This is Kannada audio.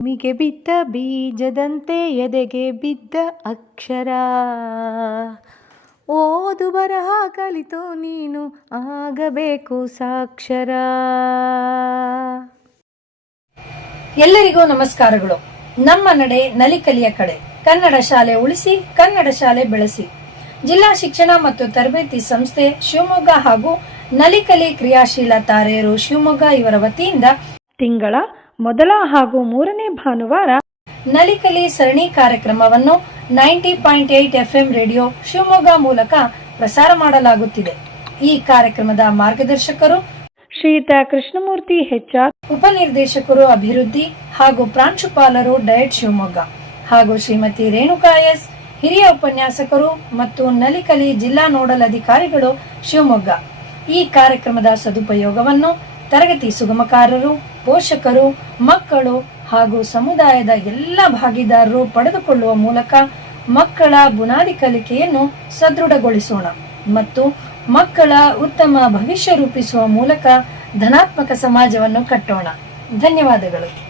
ಭೂಮಿಗೆ ಬಿದ್ದ ಬೀಜದಂತೆ ಎದೆಗೆ ಬಿದ್ದ ಅಕ್ಷರ. ಓದು ಬರಹ ಕಲಿತು ನೀನು ಆಗಬೇಕು ಸಾಕ್ಷರ. ಎಲ್ಲರಿಗೂ ನಮಸ್ಕಾರಗಳು. ನಮ್ಮ ನಡೆ ನಲಿಕಲಿಯ ಕಡೆ. ಕನ್ನಡ ಶಾಲೆ ಉಳಿಸಿ ಕನ್ನಡ ಶಾಲೆ ಬೆಳೆಸಿ. ಜಿಲ್ಲಾ ಶಿಕ್ಷಣ ಮತ್ತು ತರಬೇತಿ ಸಂಸ್ಥೆ ಶಿವಮೊಗ್ಗ ಹಾಗೂ ನಲಿಕಲಿ ಕ್ರಿಯಾಶೀಲ ತಾರೆಯರು ಶಿವಮೊಗ್ಗ ಇವರ ವತಿಯಿಂದ ತಿಂಗಳ ಮೊದಲ ಹಾಗೂ ಮೂರನೇ ಭಾನುವಾರ ನಲಿಕಲಿ ಸರಣಿ ಕಾರ್ಯಕ್ರಮವನ್ನು ninety point eight FM radio Shivamogga ಮೂಲಕ ಪ್ರಸಾರ ಮಾಡಲಾಗುತ್ತಿದೆ. ಈ ಕಾರ್ಯಕ್ರಮದ ಮಾರ್ಗದರ್ಶಕರು ಶ್ರೀಯುತ ಕೃಷ್ಣಮೂರ್ತಿ ಹೆಚ್ಆರ್ ಉಪನಿರ್ದೇಶಕರು ಅಭಿವೃದ್ಧಿ ಹಾಗೂ ಪ್ರಾಂಶುಪಾಲರು ಡಯಟ್ ಶಿವಮೊಗ್ಗ ಹಾಗೂ ಶ್ರೀಮತಿ ರೇಣುಕಾ ಎಸ್ ಹಿರಿಯ ಉಪನ್ಯಾಸಕರು ಮತ್ತು ನಲಿಕಲಿ ಜಿಲ್ಲಾ ನೋಡಲ್ ಅಧಿಕಾರಿಗಳು ಶಿವಮೊಗ್ಗ. ಈ ಕಾರ್ಯಕ್ರಮದ ಸದುಪಯೋಗವನ್ನು ತರಗತಿ ಸುಗಮಕಾರರು ಪೋಷಕರು, ಮಕ್ಕಳು ಹಾಗೂ ಸಮುದಾಯದ ಎಲ್ಲ ಭಾಗಿದಾರರು ಪಡೆದುಕೊಳ್ಳುವ ಮೂಲಕ ಮಕ್ಕಳ ಬುನಾದಿ ಕಲಿಕೆಯನ್ನು ಸದೃಢಗೊಳಿಸೋಣ ಮತ್ತು ಮಕ್ಕಳ ಉತ್ತಮ ಭವಿಷ್ಯ ರೂಪಿಸುವ ಮೂಲಕ ಧನಾತ್ಮಕ ಸಮಾಜವನ್ನು ಕಟ್ಟೋಣ. ಧನ್ಯವಾದಗಳು.